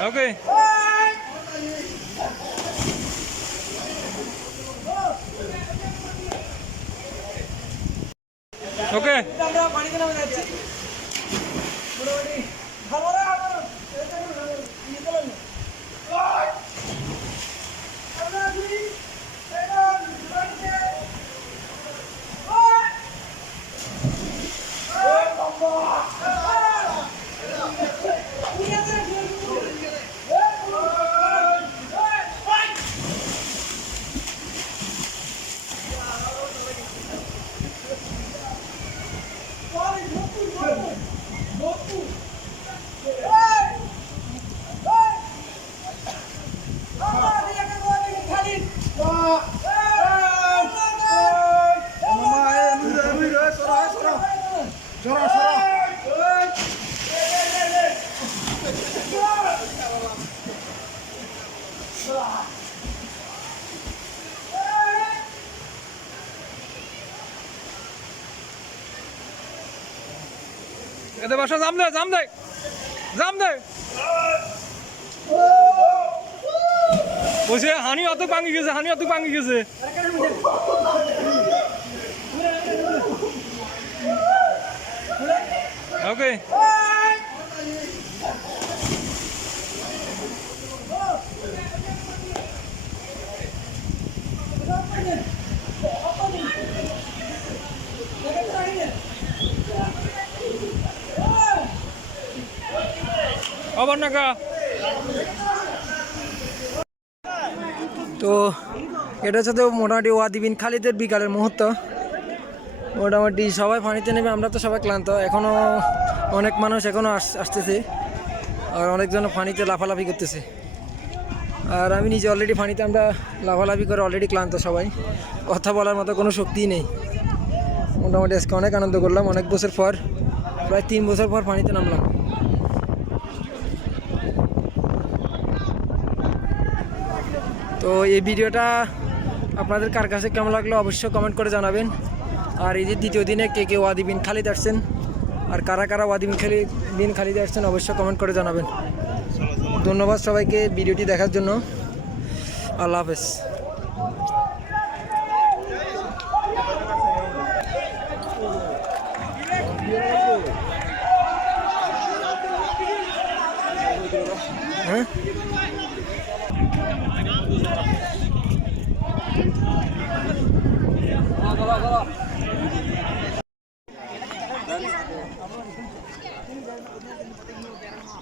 ওকে ওকে আমরা পানিতে নামে যাচ্ছি মোটামুটি খাবারে আমার ইয়ে করলাম না। আমরা আছি, এখন বাড়িতে। ওই! ওই বাবা! উড়ে আছে, উড়ে আছে। ওই, ওই, ওই! ওই, নতুন, নতুন, নতুন। ওই! ওই! বাবা, এদিকে গো, এদিকে খালি। এতে বসা জাম দে জাম দে জাম দে। বলছে হানি অত ভাঙি গেছে হানি অত ভাঙি গেছে। ওকে। তো এটা হচ্ছে তো মোটামুটি ওয়াদিবিন খালিদের বিকালের মুহূর্ত। মোটামুটি সবাই পানিতে নেবে আমরা তো সবাই ক্লান্ত। এখনও অনেক মানুষ এখনও আস, আসতেছে আর অনেকজন পানিতে লাফালাফি করতেছে। আর আমি নিজে অলরেডি পানিতে আমরা লাফালাফি করে অলরেডি ক্লান্ত সবাই। কথা বলার মতো কোনো শক্তিই নেই। মোটামুটি আজকে অনেক আনন্দ করলাম, অনেক বছর পর, প্রায় তিন বছর পর পানিতে নামলাম। তো এই ভিডিওটা আপনাদের কার কাছে কেমন লাগল অবশ্যই কমেন্ট করে জানাবেন। আর এই যে দ্বিতীয় দিনে কে কে ওয়াদি বিন খালিদ আসছেন, আর কারা কারা ওয়াদি বিন খালি বিন খালিদ আসছেন অবশ্যই কমেন্ট করে জানাবেন। ধন্যবাদ সবাইকে ভিডিওটি দেখার জন্য। আল্লাহ হাফেজ। হ্যাঁ?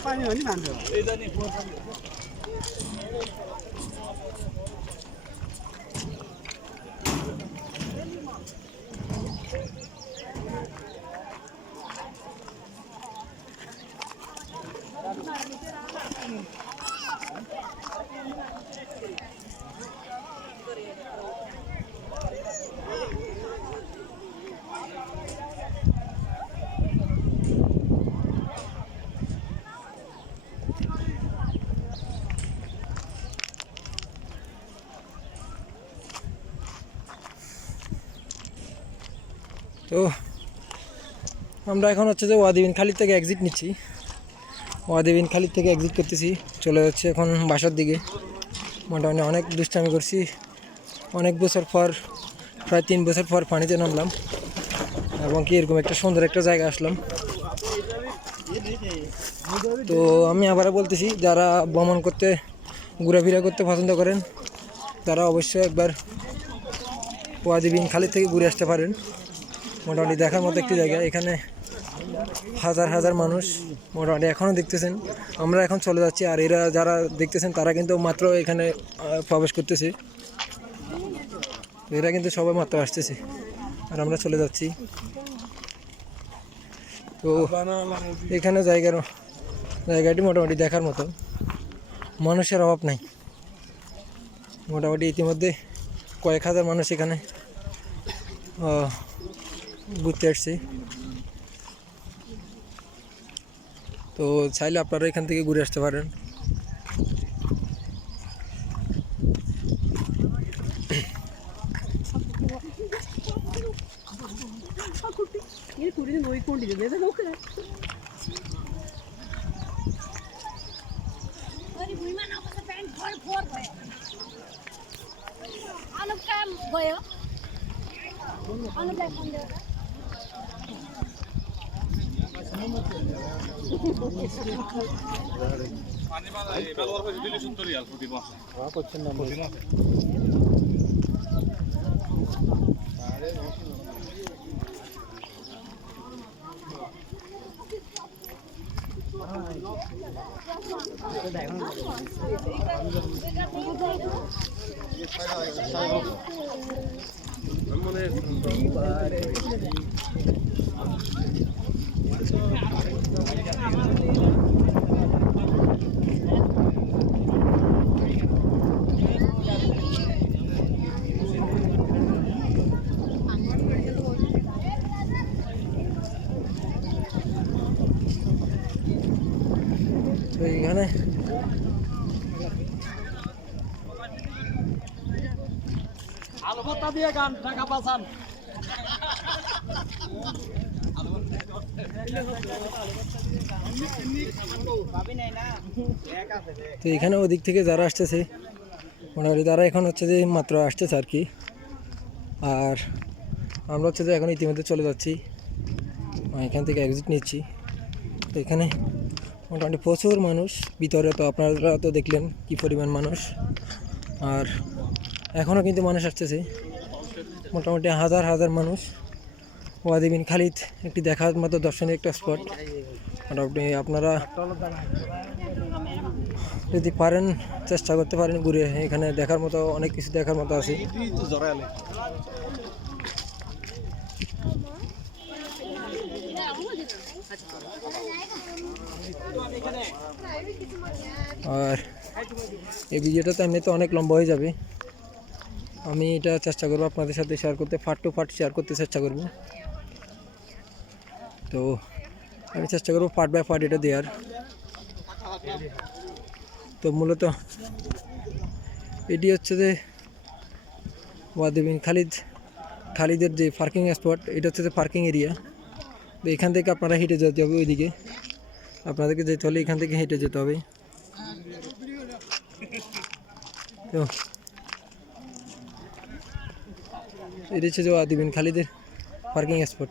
빠지면 안 돼요. আমরা এখন হচ্ছে যে ওয়াদিবিন খালিদ থেকে এক্সিট নিচ্ছি। ওয়াদিবিন খালিদ থেকে এক্সিট করতেছি, চলে যাচ্ছে এখন বাসার দিকে। মোটামুটি অনেক দুষ্টামি করছি। অনেক বছর পর, প্রায় তিন বছর পর পানিতে নামলাম। এবং কি এরকম একটা সুন্দর একটা জায়গা আসলাম। তো আমি আবার বলতেছি, যারা ভ্রমণ করতে, ঘোরাফেরা করতে পছন্দ করেন, তারা অবশ্যই একবার ওয়াদিবিন খালিদ থেকে ঘুরে আসতে পারেন। মোটামুটি দেখার মতো একটি জায়গা। এখানে হাজার হাজার মানুষ মোটামুটি এখনও দেখতেছেন। আমরা এখন চলে যাচ্ছি আর এরা যারা দেখতেছেন, তারা কিন্তু মাত্র এখানে প্রবেশ করতেছে। এরা কিন্তু সবাই মাত্র আসতেছে। আর আমরা চলে যাচ্ছি। তো এখানে জায়গার, জায়গাটি মোটামুটি দেখার মতো। মানুষের অভাব নাই। মোটামুটি ইতিমধ্যে কয়েক হাজার মানুষ এখানে ঘুরতে আসছে। তো চাইলে আপনারা এখান থেকে ঘুরে আসতে পারেন अनुप काम गयो अनुपलाई phone 아니 말아 이 Halo, kota dia kan, Jakarta Pasan. তো এখানে ওদিক থেকে যারা আসতেছে মোটামুটি তারা এখন হচ্ছে যে মাত্র আসতেছে আর কি। আর আমরা হচ্ছে যে এখন ইতিমধ্যে চলে যাচ্ছি। এখান থেকে এক্সিট নিচ্ছি। তো এখানে মোটামুটি প্রচুর মানুষ। ভিতরে তো আপনারা তো দেখলেন কি পরিমাণ মানুষ। আর এখনও কিন্তু মানুষ আসতেছে। মোটামুটি হাজার হাজার মানুষ। ওয়াদি বিন খালিদ, একটি দেখার মতো দর্শনীয় একটা স্পট মোটামুটি আপনারা যদি পারেন, চেষ্টা করতে পারেন ঘুরে। এখানে দেখার মতো, অনেক কিছু দেখার মতো আছে। আর এই ভিডিওটা তো এমনিতে অনেক লম্বা হয়ে যাবে। আমি এটা চেষ্টা করব আপনাদের সাথে শেয়ার করতে ফাট টু ফাট শেয়ার করতে চেষ্টা করব। তো আমি চেষ্টা করব পার্ট বাই পার্ট এটা দেওয়ার। তো মূলত এটি হচ্ছে যে ওয়াদিবিন খালিদ, খালিদের যে পার্কিং স্পট এটা হচ্ছে যে পার্কিং এরিয়া তো এখান থেকে আপনারা হেঁটে যেতে হবে ওইদিকে। আপনাদেরকে যেতে হলে এখান থেকে হেঁটে যেতে হবে। তো এটি হচ্ছে যে ওয়াদিবিন খালিদের পার্কিং স্পট